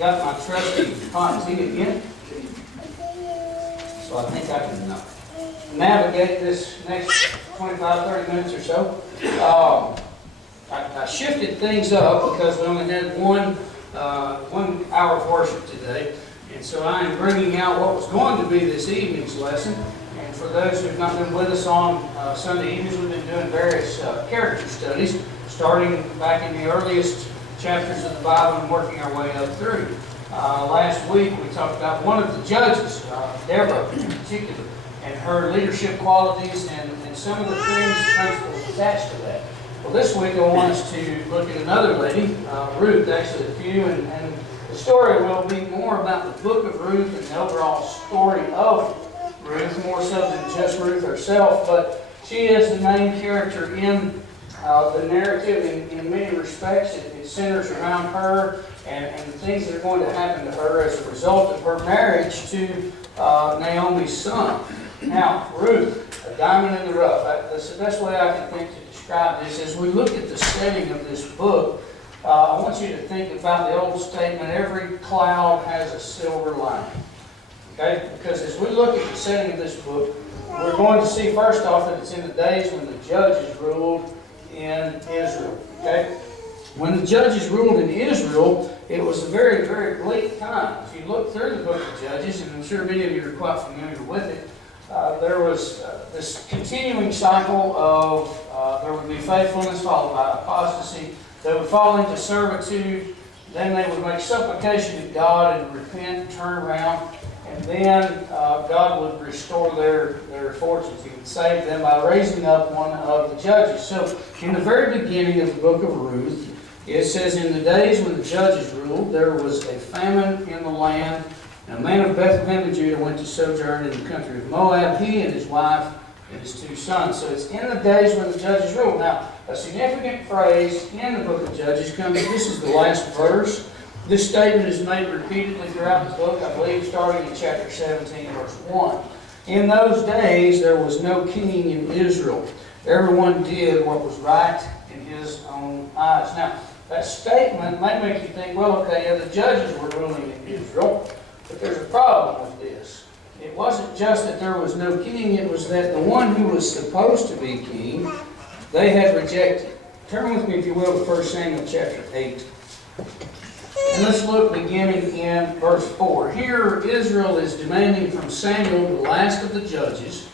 got my trusty cotton tee again. So I think I can navigate this next 25, 30 minutes or so. I shifted things up because we only had one hour of worship today. And so I am bringing out what was going to be this evening's lesson. And for those who have not been with us on Sunday evenings, we've been doing various character studies, starting back in the earliest chapters of the Bible and working our way up through. Last week we talked about one of the judges, Deborah in particular, and her leadership qualities and some of the things, principles attached to that. Well, this week I want us to look at another lady, Ruth, actually a few, and the story will be more about the book of Ruth and the overall story of Ruth, more so than just Ruth herself, but she is the main character in the narrative in many respects. It centers around her and the things that are going to happen to her as a result of her marriage to Naomi's son. Now, Ruth, a diamond in the rough. That's the best way I can think to describe this. As we look at the setting of this book, I want you to think about the old statement, every cloud has a silver lining. Okay? Because as we look at the setting of this book, we're going to see first off that it's in the days when the judges ruled in Israel. Okay? When the judges ruled in Israel, it was a very, very bleak time. If you look through the book of Judges, and I'm sure many of you are quite familiar with it, there was this continuing cycle of there would be faithfulness followed by apostasy. They would fall into servitude. Then they would make supplication to God and repent and turn around. And then God would restore their fortunes. He would save them by raising up one of the judges. So in the very beginning of the book of Ruth, it says, in the days when the judges ruled, there was a famine in the land. And a man of Bethlehem in Judah went to sojourn in the country of Moab, he and his wife and his 2 sons. So it's in the days when the judges ruled. Now, a significant phrase in the book of Judges comes, this is the last verse. This statement is made repeatedly throughout the book, I believe starting in chapter 17, verse 1. In those days there was no king in Israel. Everyone did what was right in his own eyes. Now, that statement may make you think, well, okay, yeah, the judges were ruling in Israel, but there's a problem with this. It wasn't just that there was no king, it was that the one who was supposed to be king, they had rejected. Turn with me, if you will, to 1 Samuel chapter 8. And let's look beginning in verse 4. Here Israel is demanding from Samuel, the last of the judges,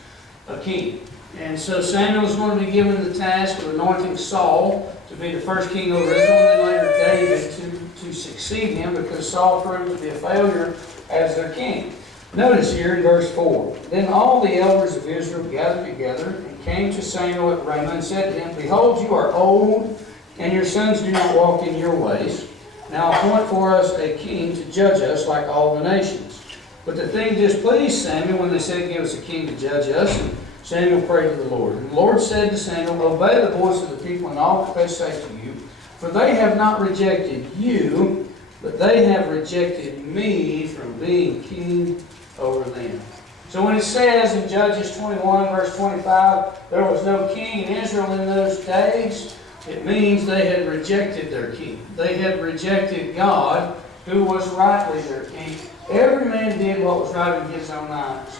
a king. And so Samuel is going to be given the task of anointing Saul to be the first king over Israel, and then later David to succeed him, because Saul proved to be a failure as their king. Notice here in verse 4, then all the elders of Israel gathered together and came to Samuel at Ramah and said to him, behold, you are old, and your sons do not walk in your ways. Now appoint for us a king to judge us like all the nations. But the thing displeased Samuel when they said, give us a king to judge us. And Samuel prayed to the Lord. And the Lord said to Samuel, obey the voice of the people in all that they say to you, for they have not rejected you, but they have rejected me from being king over them. So when it says in Judges 21, verse 25, there was no king in Israel in those days, it means they had rejected their king. They had rejected God, who was rightly their king. Every man did what was right in his own eyes.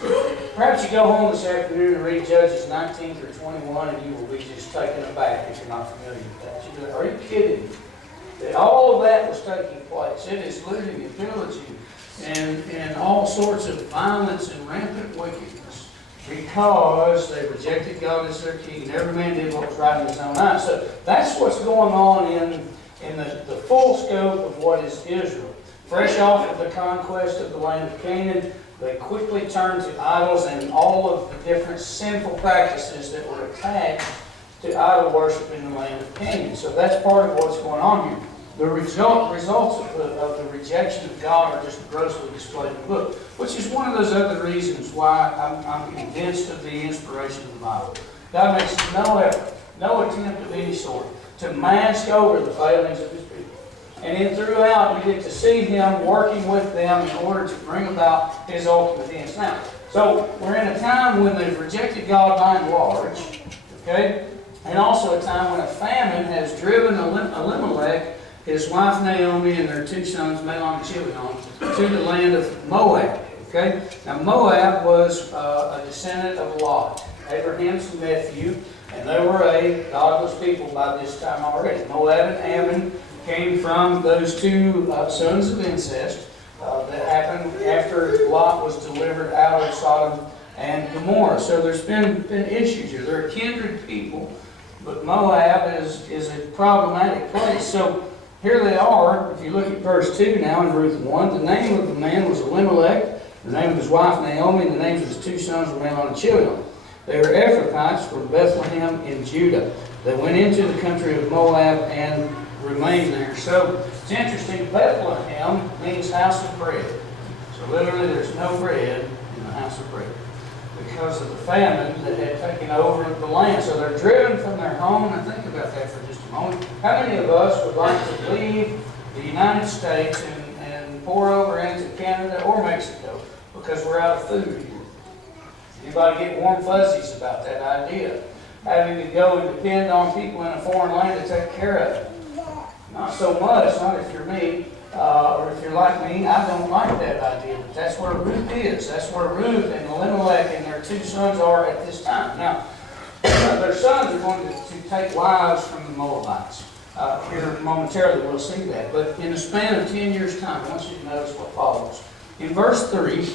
Perhaps you go home this afternoon and read Judges 19 through 21, and you will be just taken aback if you're not familiar with that. You'll be like, are you kidding me? That all of that was taking place. It is looting and pillaging and all sorts of violence and rampant wickedness, because they rejected God as their king, and every man did what was right in his own eyes. So that's what's going on in the full scope of what is Israel. Fresh off of the conquest of the land of Canaan, they quickly turned to idols and all of the different sinful practices that were attached to idol worship in the land of Canaan. So that's part of what's going on here. The results of the rejection of God are just grossly displayed in the book, which is one of those other reasons why I'm convinced of the inspiration of the Bible. God makes no effort, no attempt of any sort to mask over the failings of His people. And then throughout, you get to see Him working with them in order to bring about His ultimate ends. Now, so we're in a time when they've rejected God by and large, okay? And also a time when a famine has driven Elimelech his wife Naomi and their 2 sons, Mahlon and Chilion, to the land of Moab. Okay? Now Moab was a descendant of Lot, Abraham's nephew, and they were a godless people by this time already. Moab and Ammon came from those 2 sons of incest that happened after Lot was delivered out of Sodom and Gomorrah. So there's been issues here. They're a kindred people, but Moab is a problematic place. So here they are. If you look at verse 2 now in Ruth 1, the name of the man was Elimelech, the name of his wife Naomi, and the names of his 2 sons were Mahlon and Chilion. They were Ephrathites from Bethlehem in Judah. They went into the country of Moab and remained there. So it's interesting, Bethlehem means house of bread. So literally there's no bread in the house of bread because of the famine that had taken over the land. So they're driven from their home. And think about that for just a moment. How many of us would like to leave the United States and pour over into Canada or Mexico because we're out of food here? Anybody get warm fuzzies about that idea? Having to go and depend on people in a foreign land to take care of it. Not so much, not if you're me, or if you're like me. I don't like that idea, but that's where Ruth is. That's where Ruth and Elimelech and their 2 sons are at this time. Now, their sons are going to take wives from the Moabites. Here momentarily we'll see that. But in a span of 10 years' time, I want you to notice what follows. In verse 3,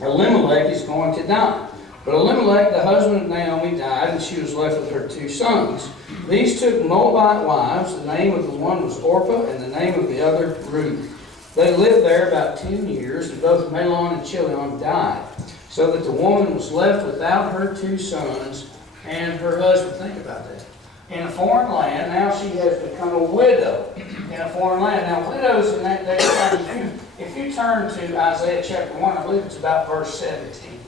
Elimelech is going to die. But Elimelech, the husband of Naomi, died, and she was left with her 2 sons. These took Moabite wives. The name of the one was Orpah, and the name of the other Ruth. They lived there about 10 years, and both Mahlon and Chilion died, so that the woman was left without her 2 sons and her husband. Think about that. In a foreign land, now she has become a widow in a foreign land. Now, widows in that day, if you turn to Isaiah chapter 1, I believe it's about verse 17.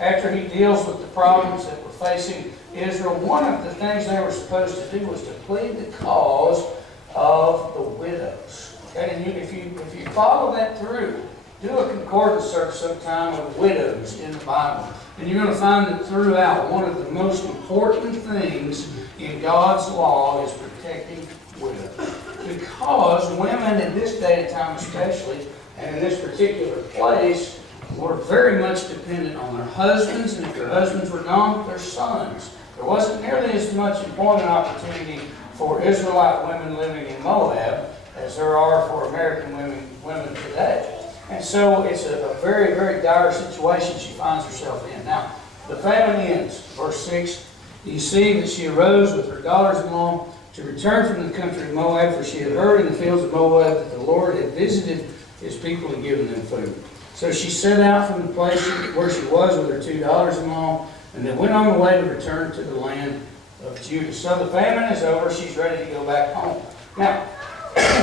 After he deals with the problems that were facing Israel, one of the things they were supposed to do was to plead the cause of the widows. Okay? And if you follow that through, do a concordance search sometime of widows in the Bible, and you're going to find that throughout, one of the most important things in God's law is protecting widows. Because women in this day and time especially, and in this particular place, were very much dependent on their husbands, and if their husbands were gone, their sons. There wasn't nearly as much employment opportunity for Israelite women living in Moab as there are for American women today. And so it's a very, very dire situation she finds herself in. Now, the famine ends. Verse 6, you see that she arose with her daughters-in-law to return from the country of Moab, for she had heard in the fields of Moab that the Lord had visited his people and given them food. So she set out from the place where she was with her 2 daughters-in-law, and they went on the way to return to the land of Judah. So the famine is over. She's ready to go back home. Now,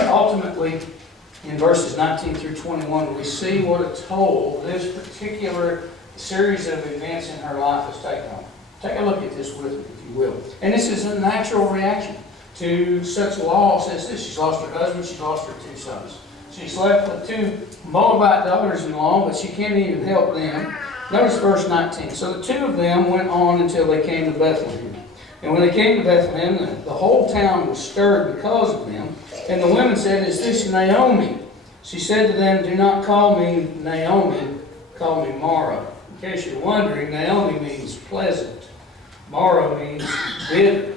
ultimately, in verses 19 through 21, we see what a toll this particular series of events in her life has taken on. Take a look at this with me, if you will. And this is a natural reaction to such loss as this. She's lost her husband. She's lost her 2 sons. She's left with 2 Moabite daughters-in-law, but she can't even help them. Notice verse 19. So the 2 of them went on until they came to Bethlehem. And when they came to Bethlehem, the whole town was stirred because of them. And the women said, "Is this Naomi?" She said to them, "Do not call me Naomi, call me Mara." In case you're wondering, Naomi means pleasant. Mara means bitter.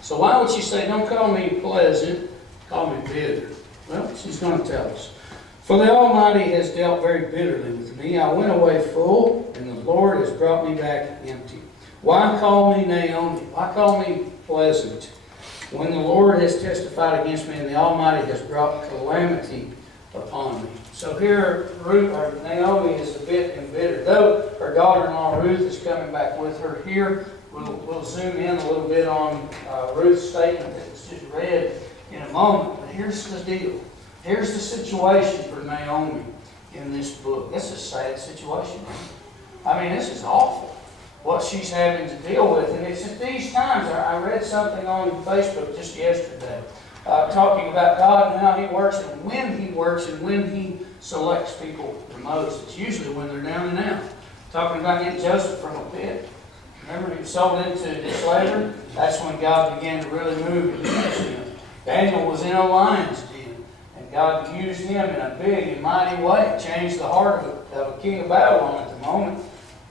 So why would she say, "Don't call me pleasant, call me bitter"? Well, she's going to tell us. "For the Almighty has dealt very bitterly with me. I went away full, and the Lord has brought me back empty. Why call me Naomi? Why call me pleasant? When the Lord has testified against me, and the Almighty has brought calamity upon me." So here, Naomi is a bit embittered. Though her daughter-in-law Ruth is coming back with her here, we'll zoom in a little bit on Ruth's statement that was just read in a moment. But here's the deal. Here's the situation for Naomi in this book. This is a sad situation. I mean, this is awful, what she's having to deal with. And it's at these times, I read something on Facebook just yesterday, talking about God and how He works and when He selects people the most. It's usually when they're down and out. Talking about getting Joseph from a pit. Remember, he was sold into slavery? That's when God began to really move and use him. Daniel was in a lion's den. God used him in a big and mighty way, changed the heart of a king of Babylon at the moment.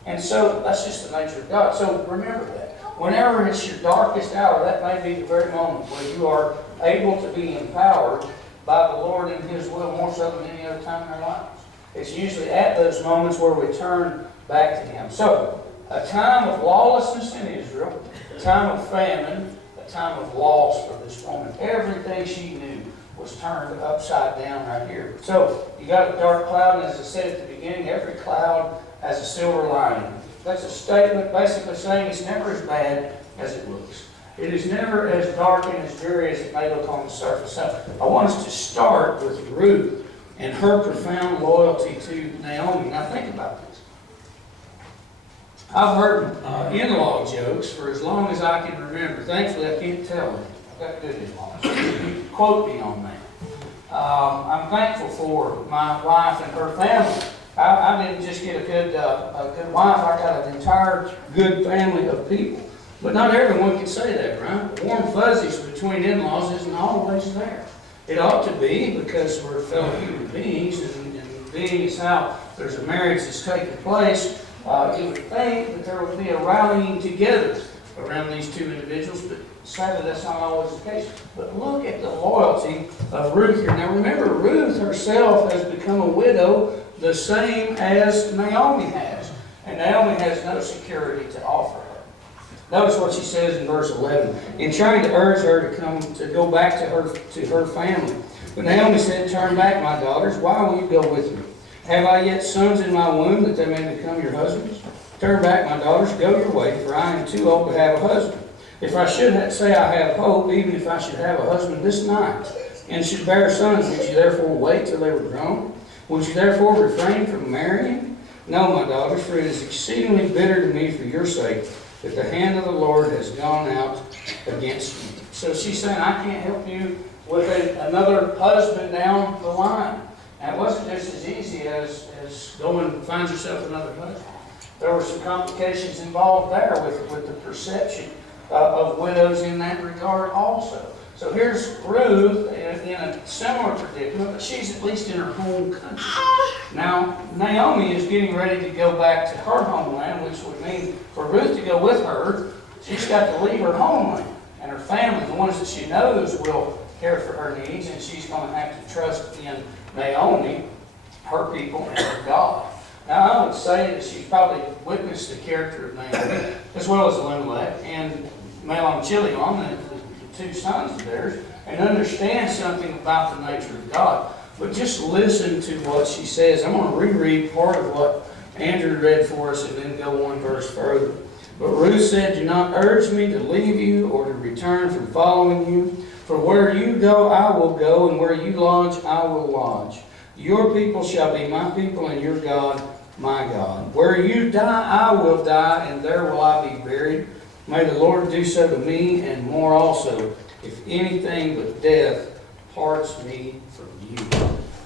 And so that's just the nature of God. So remember that. Whenever it's your darkest hour, that may be the very moment where you are able to be empowered by the Lord in His will more so than any other time in our lives. It's usually at those moments where we turn back to Him. So, a time of lawlessness in Israel, a time of famine, a time of loss for this woman. Everything she knew was turned upside down right here. So, you got a dark cloud, and as I said at the beginning, every cloud has a silver lining. That's a statement basically saying it's never as bad as it looks. It is never as dark and as dreary as it may look on the surface. So I want us to start with Ruth and her profound loyalty to Naomi. Now think about this. I've heard in-law jokes for as long as I can remember. Thankfully, I can't tell them. I've got good in-laws. You quote me on that. I'm thankful for my wife and her family. I didn't just get a good wife. I got an entire good family of people. But not everyone can say that, right? The warm fuzzies between in-laws isn't always there. It ought to be because we're fellow human beings, and being as how there's a marriage that's taking place, you would think that there would be a rallying together around these two individuals, but sadly that's not always the case. But look at the loyalty of Ruth here. Now remember, Ruth herself has become a widow the same as Naomi has. And Naomi has no security to offer her. Notice what she says in verse 11. In trying to urge her to go back to her family. But Naomi said, "Turn back, my daughters. Why will you go with me? Have I yet sons in my womb that they may become your husbands? Turn back, my daughters, go your way, for I am too old to have a husband. If I should say I have hope, even if I should have a husband this night, and should bear sons, would you therefore wait till they were grown? Would you therefore refrain from marrying? No, my daughters, for it is exceedingly bitter to me for your sake that the hand of the Lord has gone out against you." So she's saying, I can't help you with another husband down the line. And it wasn't just as easy as go and find yourself another husband. There were some complications involved there with the perception of widows in that regard also. So here's Ruth in a similar predicament, but she's at least in her home country. Now, Naomi is getting ready to go back to her homeland, which would mean for Ruth to go with her, she's got to leave her homeland. And her family, the ones that she knows, will care for her needs, and she's going to have to trust in Naomi, her people, and her God. Now, I would say that she's probably witnessed the character of Naomi, as well as Elimelech, and Mahlon and Chilion, the two sons of theirs, and understand something about the nature of God. But just listen to what she says. I'm going to reread part of what Andrew read for us and then go one verse further. But Ruth said, "Do not urge me to leave you or to return from following you. For where you go, I will go, and where you lodge, I will lodge. Your people shall be my people, and your God, my God. Where you die, I will die, and there will I be buried. May the Lord do so to me, and more also, if anything but death parts me from you."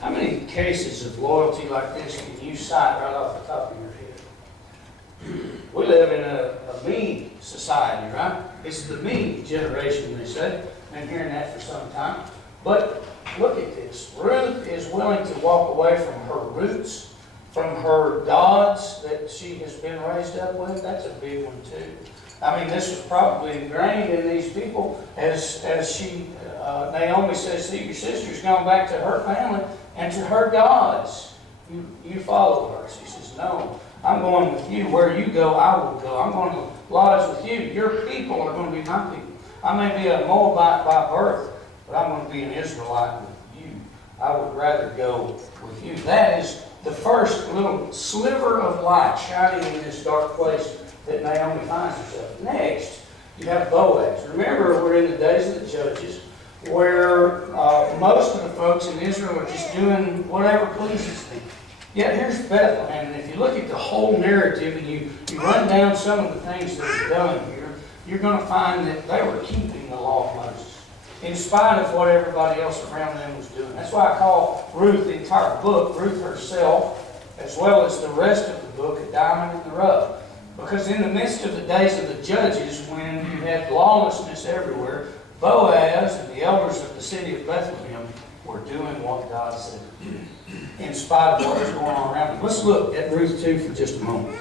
How many cases of loyalty like this can you cite right off the top of your head? We live in a me society, right? It's the me generation, they say. Been hearing that for some time. But look at this. Ruth is willing to walk away from her roots, from her gods that she has been raised up with. That's a big one too. I mean, this was probably ingrained in these people as Naomi says, "See, your sister's gone back to her family and to her gods. You follow her." She says, "No, I'm going with you. Where you go, I will go. I'm going to lodge with you. Your people are going to be my people. I may be a Moabite by birth, but I'm going to be an Israelite with you. I would rather go with you." That is the first little sliver of light shining in this dark place that Naomi finds herself. Next, you have Boaz. Remember, we're in the days of the Judges, where most of the folks in Israel are just doing whatever pleases them. Yet here's Bethlehem, and if you look at the whole narrative and you run down some of the things that are done here, you're going to find that they were keeping the law of Moses, in spite of what everybody else around them was doing. That's why I call Ruth, the entire book, Ruth herself, as well as the rest of the book, a diamond in the rough. Because in the midst of the days of the Judges, when you had lawlessness everywhere, Boaz and the elders of the city of Bethlehem were doing what God said to do, in spite of what was going on around them. Let's look at Ruth 2 for just a moment.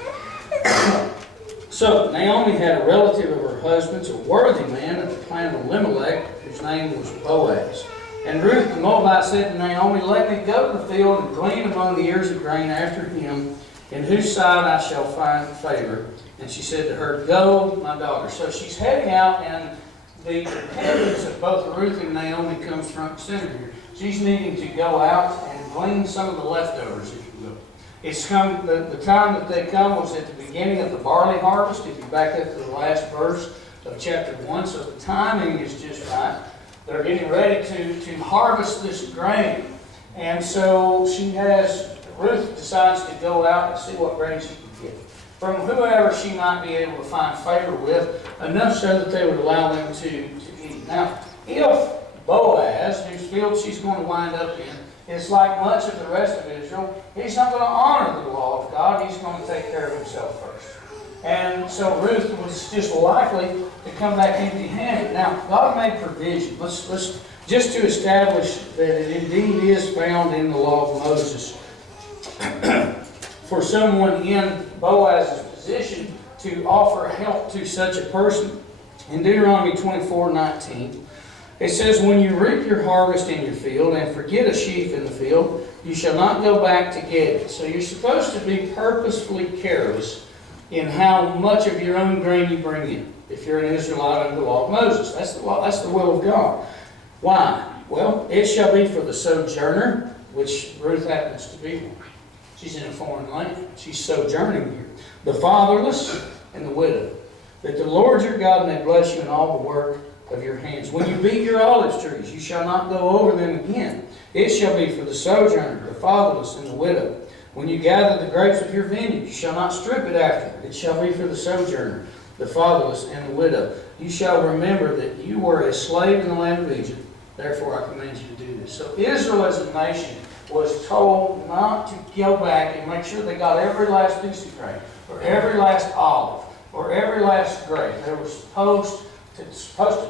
So, Naomi had a relative of her husband's, a worthy man of the clan of Elimelech, whose name was Boaz. And Ruth the Moabite said to Naomi, let me go to the field and glean among the ears of grain after him, in whose sight I shall find favor. And she said to her, go, my daughter. So she's heading out, and the dependence of both Ruth and Naomi comes front and center here. She's needing to go out and glean some of the leftovers, if you will. It's come, the time that they come was at the beginning of the barley harvest, if you back up to the last verse of chapter 1. So the timing is just right. They're getting ready to harvest this grain. And so Ruth decides to go out and see what grain she can get from whoever she might be able to find favor with, enough so that they would allow them to eat. Now, if Boaz, whose field she's going to wind up in, is like much of the rest of Israel, he's not going to honor the law of God. He's going to take care of himself first. And so Ruth was just likely to come back empty-handed. Now, God made provision. Let's just to establish that it indeed is found in the law of Moses for someone in Boaz's position to offer help to such a person. In Deuteronomy 24:19, it says, when you reap your harvest in your field and forget a sheaf in the field, you shall not go back to get it. So you're supposed to be purposefully careless in how much of your own grain you bring in, if you're an Israelite under the law of Moses. That's the will of God. Why? Well, it shall be for the sojourner, which Ruth happens to be one. She's in a foreign land. She's sojourning here. The fatherless and the widow. That the Lord your God may bless you in all the work of your hands. When you beat your olive trees, you shall not go over them again. It shall be for the sojourner, the fatherless, and the widow. When you gather the grapes of your vineyard, you shall not strip it after. It shall be for the sojourner, the fatherless, and the widow. You shall remember that you were a slave in the land of Egypt. Therefore I command you to do this. So Israel as a nation was told not to go back and make sure they got every last piece of grain, or every last olive, or every last grape. They were supposed to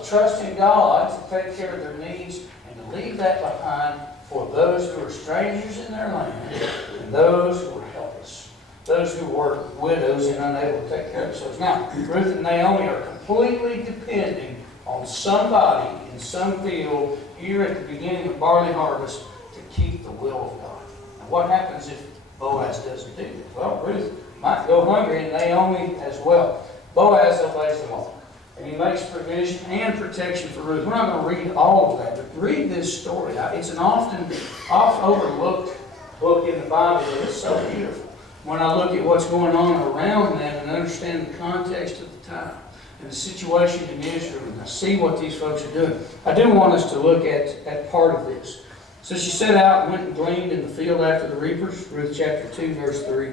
trust in God to take care of their needs and to leave that behind for those who are strangers in their land and those who were helpless, those who were widows and unable to take care of themselves. Now, Ruth and Naomi are completely depending on somebody in some field here at the beginning of barley harvest to keep the will of God. Now, what happens if Boaz doesn't do this? Well, Ruth might go hungry, and Naomi as well. Boaz obeys the law, and he makes provision and protection for Ruth. We're not going to read all of that, but read this story. It's an often overlooked book in the Bible. It's so beautiful. When I look at what's going on around that and understand the context of the time and the situation in Israel, and I see what these folks are doing, I do want us to look at part of this. So she set out and went and gleaned in the field after the reapers, Ruth chapter 2, verse 3.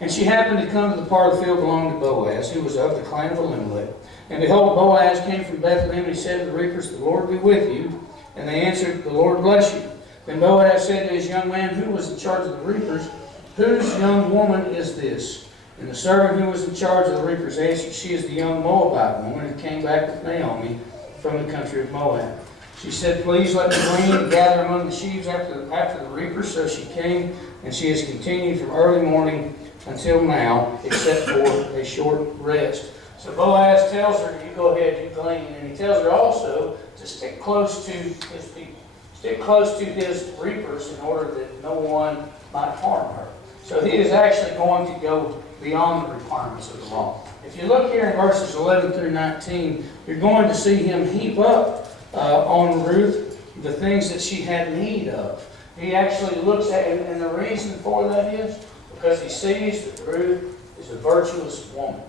And she happened to come to the part of the field belonging to Boaz, who was of the clan of Elimelech. And behold, Boaz came from Bethlehem, and he said to the reapers, the Lord be with you. And they answered, the Lord bless you. Then Boaz said to his young man, who was in charge of the reapers, whose young woman is this? And the servant who was in charge of the reapers answered, she is the young Moabite woman who came back with Naomi from the country of Moab. She said, please let me glean and gather among the sheaves after the reapers. So she came, and she has continued from early morning until now, except for a short rest. So Boaz tells her, you go ahead, you glean. And he tells her also to stick close to his people. Stick close to his reapers in order that no one might harm her. So he is actually going to go beyond the requirements of the law. If you look here in verses 11 through 19, you're going to see him heap up on Ruth the things that she had need of. He actually looks at it, and the reason for that is because he sees that Ruth is a virtuous woman.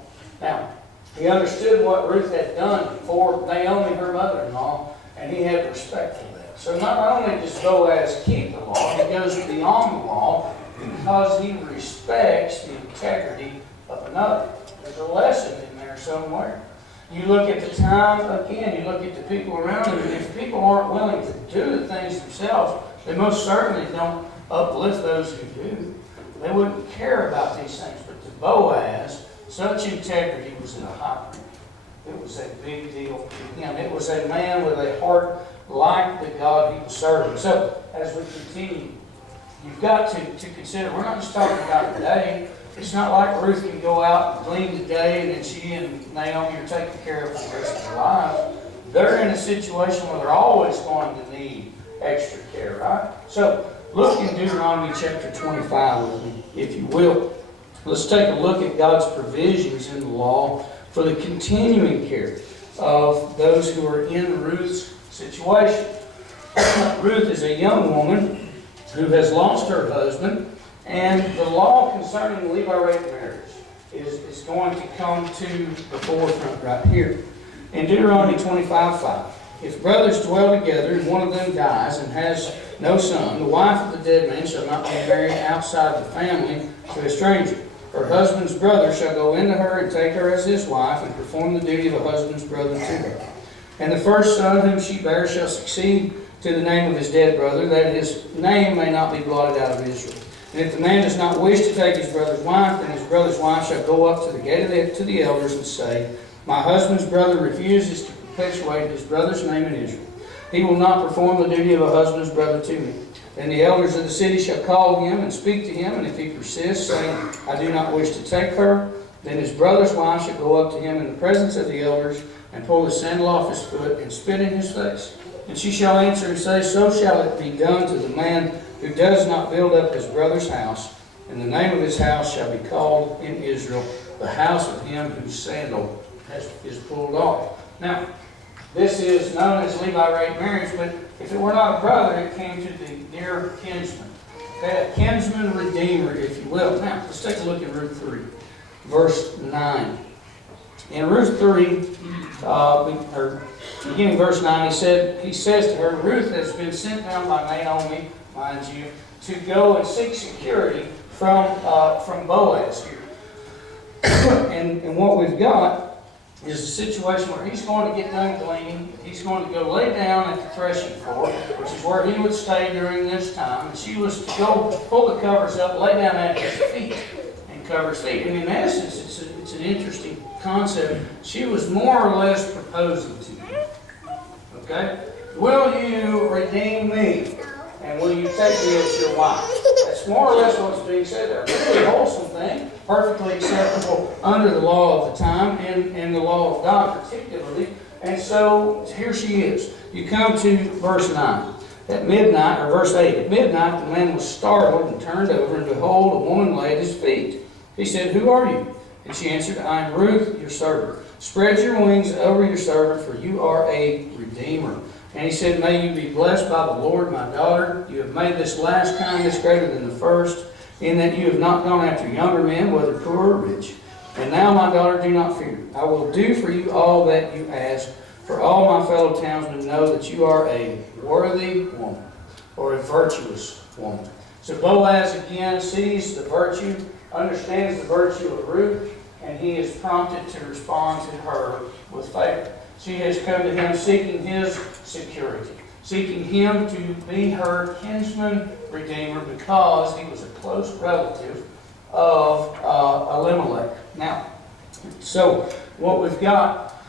Now, he understood what Ruth had done for Naomi, her mother-in-law, and he had respect for that. So not only does Boaz keep the law, he goes beyond the law because he respects the integrity of another. There's a lesson in there somewhere. You look at the time, again, you look at the people around him, and if people aren't willing to do the things themselves, they most certainly don't uplift those who do. They wouldn't care about these things. But to Boaz, such integrity was in a high priority. It was a big deal to him. It was a man with a heart like the God he was serving. So, as we continue, you've got to consider, we're not just talking about today. It's not like Ruth can go out and glean today and then she and Naomi are taken care of for the rest of their lives. They're in a situation where they're always going to need extra care, right? So, look in Deuteronomy chapter 25 with me, if you will. Let's take a look at God's provisions in the law for the continuing care of those who are in Ruth's situation. Ruth is a young woman who has lost her husband, and the law concerning Levirate marriage is going to come to the forefront right here. In Deuteronomy 25:5, if brothers dwell together and one of them dies and has no son, the wife of the dead man shall not be married outside the family to a stranger. Her husband's brother shall go into her and take her as his wife and perform the duty of a husband's brother to her. And the first son whom she bears shall succeed to the name of his dead brother, that his name may not be blotted out of Israel. And if the man does not wish to take his brother's wife, then his brother's wife shall go up to the gate to the elders and say, my husband's brother refuses to perpetuate his brother's name in Israel. He will not perform the duty of a husband's brother to me. Then the elders of the city shall call him and speak to him, and if he persists, saying, I do not wish to take her, then his brother's wife shall go up to him in the presence of the elders and pull the sandal off his foot and spit in his face. And she shall answer and say, so shall it be done to the man who does not build up his brother's house, and the name of his house shall be called in Israel, the house of him whose sandal is pulled off. Now, this is known as Levirate marriage, but if it were not a brother, it came to the near kinsman. Okay, a kinsman redeemer, if you will. Now, let's take a look at Ruth 3, verse 9. In Ruth 3, beginning verse 9, he says to her, Ruth has been sent down by Naomi, mind you, to go and seek security from Boaz here. And what we've got is a situation where he's going to get done gleaning. He's going to go lay down at the threshing floor, which is where he would stay during this time. And she was to go pull the covers up, lay down at his feet, and cover his feet. And in essence, it's an interesting concept. She was more or less proposing to him. Okay? Will you redeem me? And will you take me as your wife? That's more or less what's being said there. A really wholesome thing, perfectly acceptable under the law of the time and the law of God particularly. And so here she is. You come to verse 9. At midnight, or verse 8, at midnight the man was startled and turned over, and behold, a woman lay at his feet. He said, who are you? And she answered, I am Ruth, your servant. Spread your wings over your servant, for you are a redeemer. And he said, may you be blessed by the Lord, my daughter. You have made this last kindness greater than the first, in that you have not gone after younger men, whether poor or rich. And now, my daughter, do not fear. I will do for you all that you ask, for all my fellow townsmen know that you are a worthy woman, or a virtuous woman. So Boaz again sees the virtue, understands the virtue of Ruth, and he is prompted to respond to her with favor. She has come to him seeking his security, seeking him to be her kinsman redeemer because he was a close relative of Elimelech. Now, so what we've got,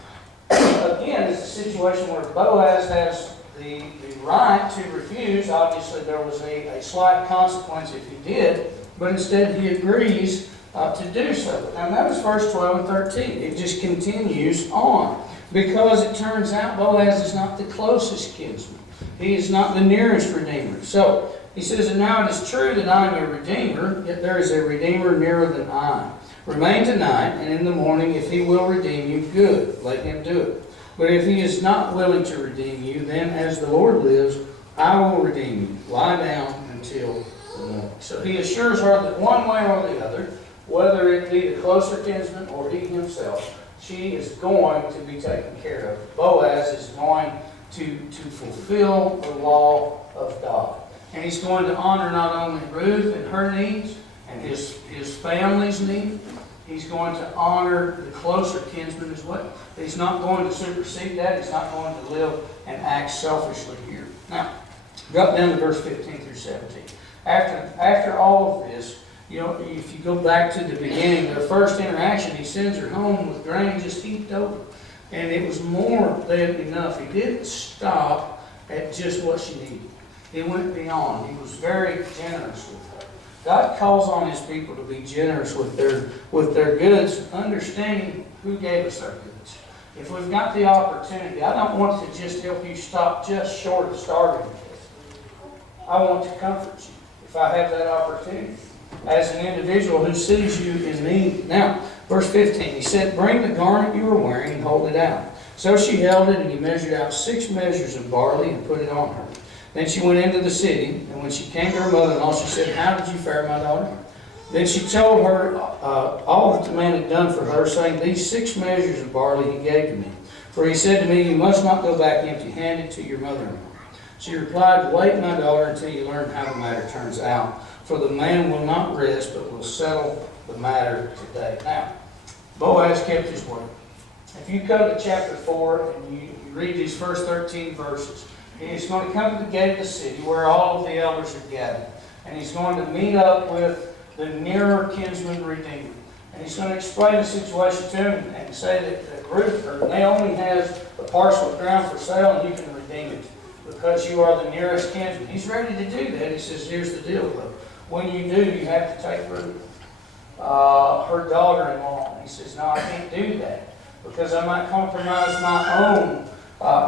again, is a situation where Boaz has the right to refuse. Obviously, there was a slight consequence if he did, but instead he agrees to do so. Now, notice verse 12 and 13. It just continues on. Because it turns out Boaz is not the closest kinsman. He is not the nearest redeemer. So, he says, and now it is true that I am a redeemer, yet there is a redeemer nearer than I. Remain tonight, and in the morning, if he will redeem you, good, let him do it. But if he is not willing to redeem you, then as the Lord lives, I will redeem you. Lie down until the morning. So he assures her that one way or the other, whether it be the closer kinsman or he himself, she is going to be taken care of. Boaz is going to fulfill the law of God. And he's going to honor not only Ruth and her needs and his family's need, he's going to honor the closer kinsman as well. He's not going to supersede that. He's not going to live and act selfishly here. Now, drop down to verse 15 through 17. After all of this, you know, if you go back to the beginning, their first interaction, he sends her home with grain just heaped over. And it was more than enough. He didn't stop at just what she needed. He went beyond. He was very generous with her. God calls on His people to be generous with their goods, understanding who gave us our goods. If we've got the opportunity, I don't want to just help you stop just short of starving with. I want to comfort you if I have that opportunity as an individual who sees you in need. Now, verse 15, he said, "Bring the garment you are wearing and hold it out." So she held it, and he measured out 6 measures of barley and put it on her. Then she went into the city, and when she came to her mother-in-law, she said, "How did you fare, my daughter?" Then she told her all that the man had done for her, saying, "These 6 measures of barley he gave to me. For he said to me, 'You must not go back empty-handed to your mother-in-law.'" She replied, "Wait, my daughter, until you learn how the matter turns out. For the man will not rest, but will settle the matter today." Now, Boaz kept his word. If you go to chapter 4 and you read these first 13 verses, he's going to come to the gate of the city where all of the elders are gathered. And he's going to meet up with the nearer kinsman redeemer. And he's going to explain the situation to him and say that Ruth, or Naomi, has a parcel of ground for sale and you can redeem it because you are the nearest kinsman. He's ready to do that. He says, here's the deal though. When you do, you have to take Ruth, her daughter-in-law. He says, no, I can't do that because I might compromise my own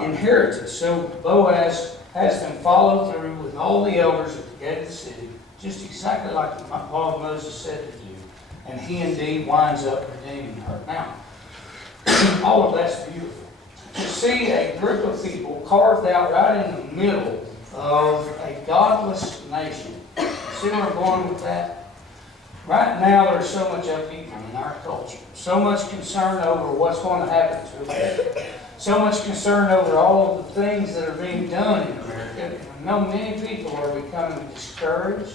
inheritance. So Boaz has them follow through with all the elders at the gate of the city, just exactly like the law of Moses said to do. And he indeed winds up redeeming her. Now, all of that's beautiful. To see a group of people carved out right in the middle of a godless nation. See where I'm going with that? Right now, there's so much upheaval in our culture. So much concern over what's going to happen to America. So much concern over all of the things that are being done in America. And I know many people are becoming discouraged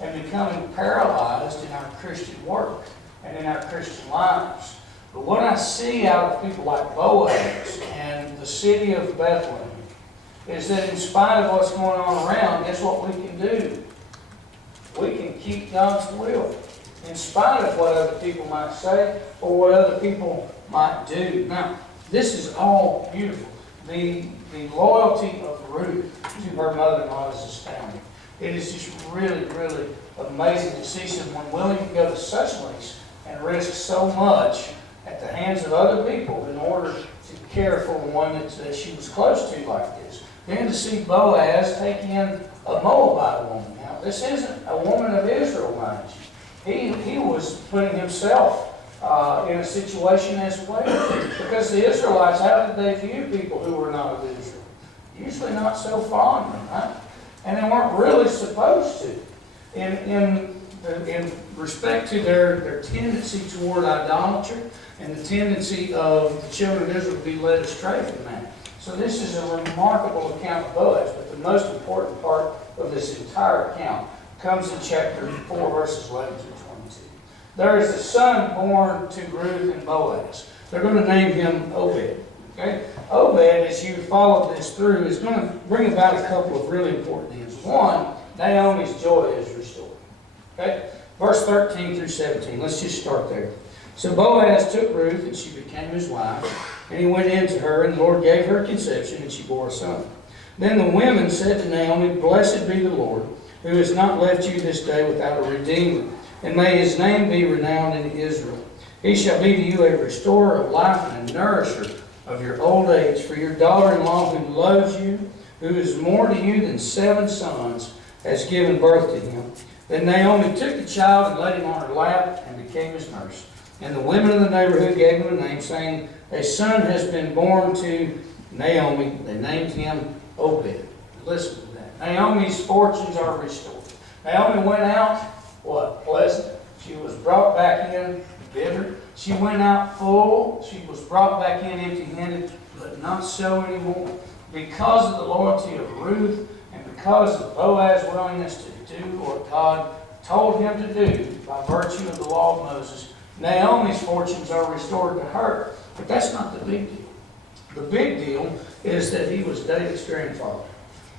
and becoming paralyzed in our Christian work and in our Christian lives. But what I see out of people like Boaz and the city of Bethlehem is that in spite of what's going on around, guess what we can do? We can keep God's will in spite of what other people might say or what other people might do. Now, this is all beautiful. The loyalty of Ruth to her mother-in-law is astounding. It is just really, really amazing to see someone willing to go to such lengths and risk so much at the hands of other people in order to care for one that she was close to like this. Then to see Boaz take in a Moabite woman. Now, this isn't a woman of Israel, mind you. He was putting himself in a situation as well. Because the Israelites, how did they view people who were not of Israel? Usually not so fondly, right? And they weren't really supposed to. In respect to their tendency toward idolatry and the tendency of the children of Israel to be led astray from that. So this is a remarkable account of Boaz, but the most important part of this entire account comes in chapter 4, verses 11 through 22. There is a son born to Ruth and Boaz. They're going to name him Obed. Okay? Obed, as you follow this through, is going to bring about a couple of really important things. One, Naomi's joy is restored. Okay? Verse 13 through 17. Let's just start there. So Boaz took Ruth, and she became his wife. And he went in to her, and the Lord gave her conception, and she bore a son. Then the women said to Naomi, "Blessed be the Lord, who has not left you this day without a redeemer. And may his name be renowned in Israel. He shall be to you a restorer of life and a nourisher of your old age. For your daughter-in-law who loves you, who is more to you than 7 sons, has given birth to him." Then Naomi took the child and laid him on her lap and became his nurse. And the women of the neighborhood gave him a name, saying, "A son has been born to Naomi." They named him Obed. Listen to that. Naomi's fortunes are restored. Naomi went out, what? Pleasant. She was brought back in bitter. She went out full. She was brought back in empty-handed, but not so anymore. Because of the loyalty of Ruth and because of Boaz's willingness to do what God told him to do by virtue of the law of Moses, Naomi's fortunes are restored to her. But that's not the big deal. The big deal is that he was David's grandfather,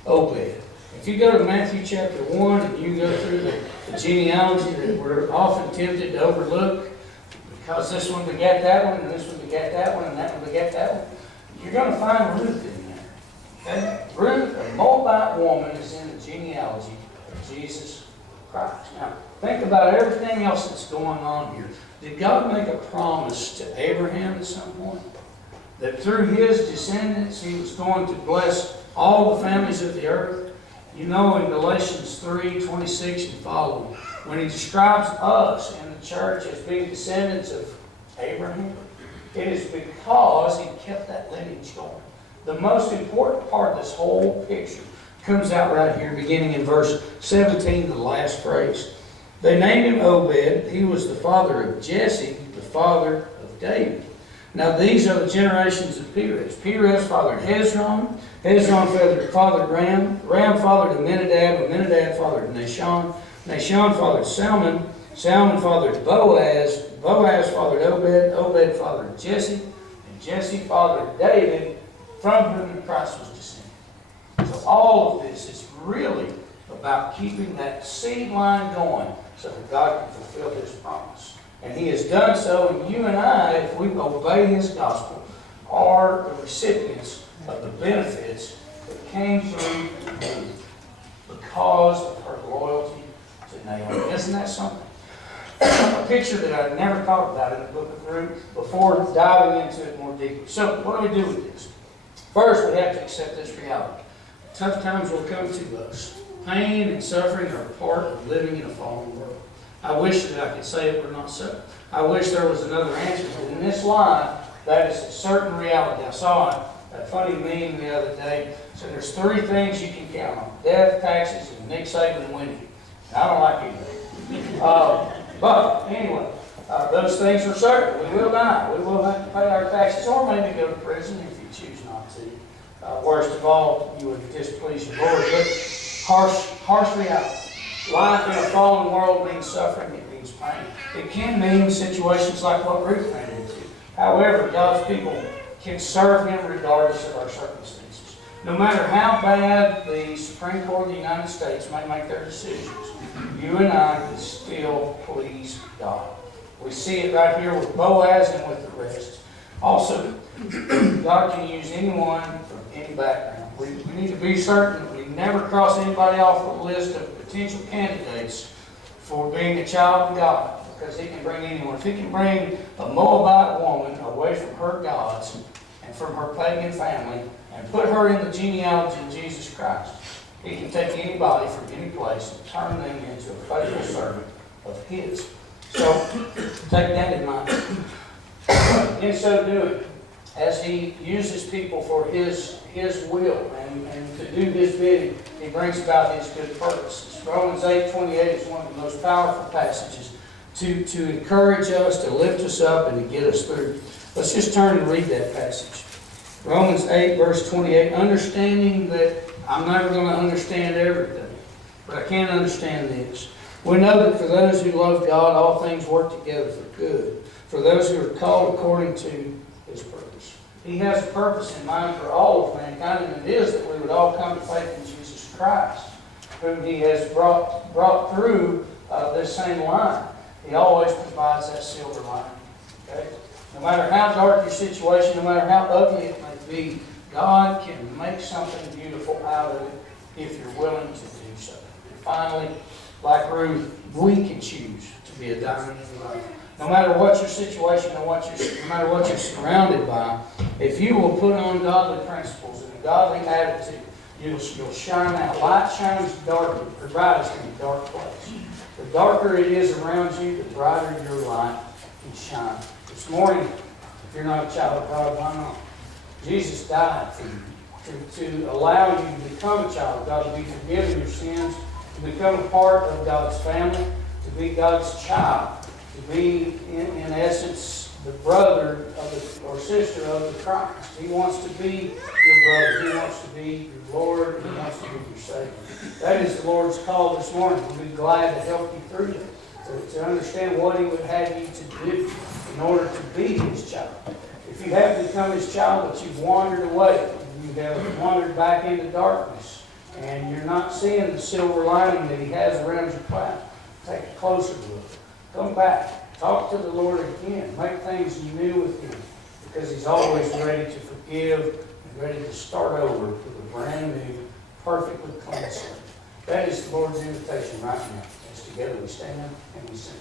Obed. If you go to Matthew chapter 1 and you go through the genealogy that we're often tempted to overlook because this one begat that one, and this one begat that one, and that one begat that one. You're going to find Ruth in there. Okay? Ruth, a Moabite woman, is in the genealogy of Jesus Christ. Now, think about everything else that's going on here. Did God make a promise to Abraham at some point? That through his descendants, he was going to bless all the families of the earth? You know, in Galatians 3:26 and following, when he describes us in the church as being descendants of Abraham, it is because he kept that lineage going. The most important part of this whole picture comes out right here, beginning in verse 17, the last phrase. They named him Obed. He was the father of Jesse, the father of David. Now these are the generations of Perez. Perez fathered Hezron. Hezron fathered Ram. Ram fathered Amminadab. Amminadab fathered Nahshon. Nahshon fathered Salmon. Salmon fathered Boaz. Boaz fathered Obed. Obed fathered Jesse. And Jesse fathered David, from whom Christ was descended. So all of this is really about keeping that seed line going so that God can fulfill his promise. And he has done so, and you and I, if we obey his gospel, are the recipients of the benefits that came through Ruth because of her loyalty to Naomi. Isn't that something? A picture that I never thought about in the book of Ruth before diving into it more deeply. So what do we do with this? First, we have to accept this reality. Tough times will come to us. Pain and suffering are part of living in a fallen world. I wish that I could say it were not so. I wish there was another answer. But in this line, that is a certain reality. I saw a funny meme the other day. So there's 3 things you can count on: death, taxes, and Nick Saban winning. I don't like either. But anyway, those things are certain. We will die. We will have to pay our taxes, or maybe go to prison if you choose not to. Worst of all, you would displease your Lord. But harsh reality. Life in a fallen world means suffering. It means pain. It can mean situations like what Ruth ran into. However, God's people can serve him regardless of our circumstances. No matter how bad the Supreme Court of the United States may make their decisions, you and I can still please God. We see it right here with Boaz and with the rest. Also, God can use anyone from any background. We need to be certain that we never cross anybody off the list of potential candidates for being a child of God, because he can bring anyone. If he can bring a Moabite woman away from her gods and from her pagan family and put her in the genealogy of Jesus Christ, he can take anybody from any place and turn them into a faithful servant of his. So take that in mind. In so doing, as he uses people for his will and to do his bidding, he brings about his good purposes. Romans 8:28 is one of the most powerful passages to encourage us, to lift us up, and to get us through. Let's just turn and read that passage. Romans 8, verse 28, understanding that I'm never going to understand everything, but I can understand this. We know that for those who love God, all things work together for good, for those who are called according to his purpose. He has a purpose in mind for all of mankind, and it is that we would all come to faith in Jesus Christ, whom he has brought through this same line. He always provides that silver lining. Okay? No matter how dark your situation, no matter how ugly it may be, God can make something beautiful out of it if you're willing to do so. And finally, like Ruth, we can choose to be a diamond in the rough. No matter what your situation or no matter what you're surrounded by, if you will put on godly principles and a godly attitude, you'll shine out. Light shines brightest in a dark place. The darker it is around you, the brighter your light can shine. This morning, if you're not a child of God, why not? Jesus died for you, to allow you to become a child of God, to be forgiven your sins, to become a part of God's family, to be God's child, to be, in essence, the brother or sister of the Christ. He wants to be your brother. He wants to be your Lord. He wants to be your Savior. That is the Lord's call this morning. We'll be glad to help you through it, to understand what he would have you to do in order to be his child. If you have become his child, but you've wandered away, you have wandered back into darkness, and you're not seeing the silver lining that he has around your path, take a closer look. Come back Talk to the Lord again. Make things new with Him, because He's always ready to forgive and ready to start over with a brand new, perfectly clean slate. That is the Lord's invitation right now. As together we stand and we sing.